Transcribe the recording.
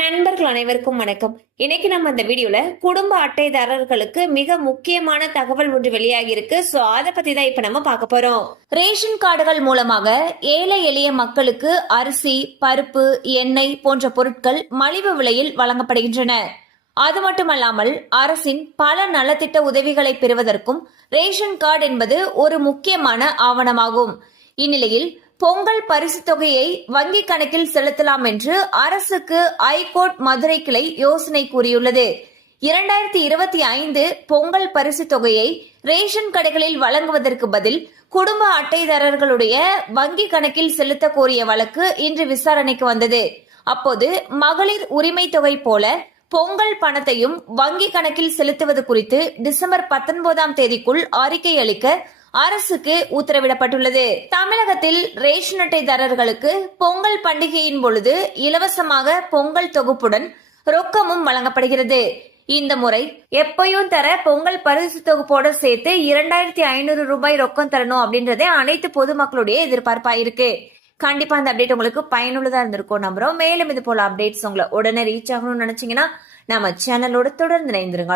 நண்பர்கள் அனைவருக்கும் வணக்கம். இன்னைக்கு நம்ம இந்த வீடியோல குடும்ப அட்டைதாரர்களுக்கு மிக முக்கியமான தகவல் ஒன்று வெளியாகி இருக்கு. சோ அதை பத்தி தான் இப்ப நம்ம பார்க்க போறோம். ரேஷன் கார்டுகள் மூலமாக ஏழை எளிய மக்களுக்கு அரிசி, பருப்பு, எண்ணெய் போன்ற பொருட்கள் மலிவு விலையில் வழங்கப்படுகின்றன. அது மட்டுமல்லாமல் அரசின் பல நலத்திட்ட உதவிகளை பெறுவதற்கும் ரேஷன் கார்டு என்பது ஒரு முக்கியமான ஆவணமாகும். இந்நிலையில் பொங்கல் பரிசு தொகையை வங்கி கணக்கில் செலுத்தலாம் என்று அரசுக்கு ஐகோர்ட் மதுரை கிளை யோசனை கூறியுள்ளது. 2025 பொங்கல் பரிசு தொகையை ரேஷன் கடைகளில் வழங்குவதற்கு பதில் குடும்ப அட்டைதாரர்களுடைய வங்கி கணக்கில் செலுத்த கோரிய வழக்கு இன்று விசாரணைக்கு வந்தது. அப்போது மகளிர் உரிமை தொகை போல பொங்கல் பணத்தையும் வங்கி கணக்கில் செலுத்துவது குறித்து டிசம்பர் 19ஆம் தேதிக்குள் அறிக்கை அளிக்க அரசுக்கு உத்தரவிடப்பட்டுள்ளது. தமிழகத்தில் ரேஷன் அட்டைதாரர்களுக்கு பொங்கல் பண்டிகையின் பொழுது இலவசமாக பொங்கல் தொகுப்புடன் ரொக்கமும் வழங்கப்படுகிறது. இந்த முறை எப்பயும் தர பொங்கல் பரிசு தொகுப்போட சேர்த்து 2500 ரூபாய் ரொக்கம் தரணும் அப்படின்றதே அனைத்து பொதுமக்களுடைய எதிர்பார்ப்பா இருக்கு. கண்டிப்பா அந்த அப்டேட் உங்களுக்கு பயனுள்ளதா இருந்திருக்கும் நம்புறோம். மேலும் இது போல அப்டேட்ஸ் உங்களை உடனே ரீச் ஆகணும்னு நினைச்சீங்கன்னா நம்ம சேனலோட தொடர்ந்து இணைந்திருங்க.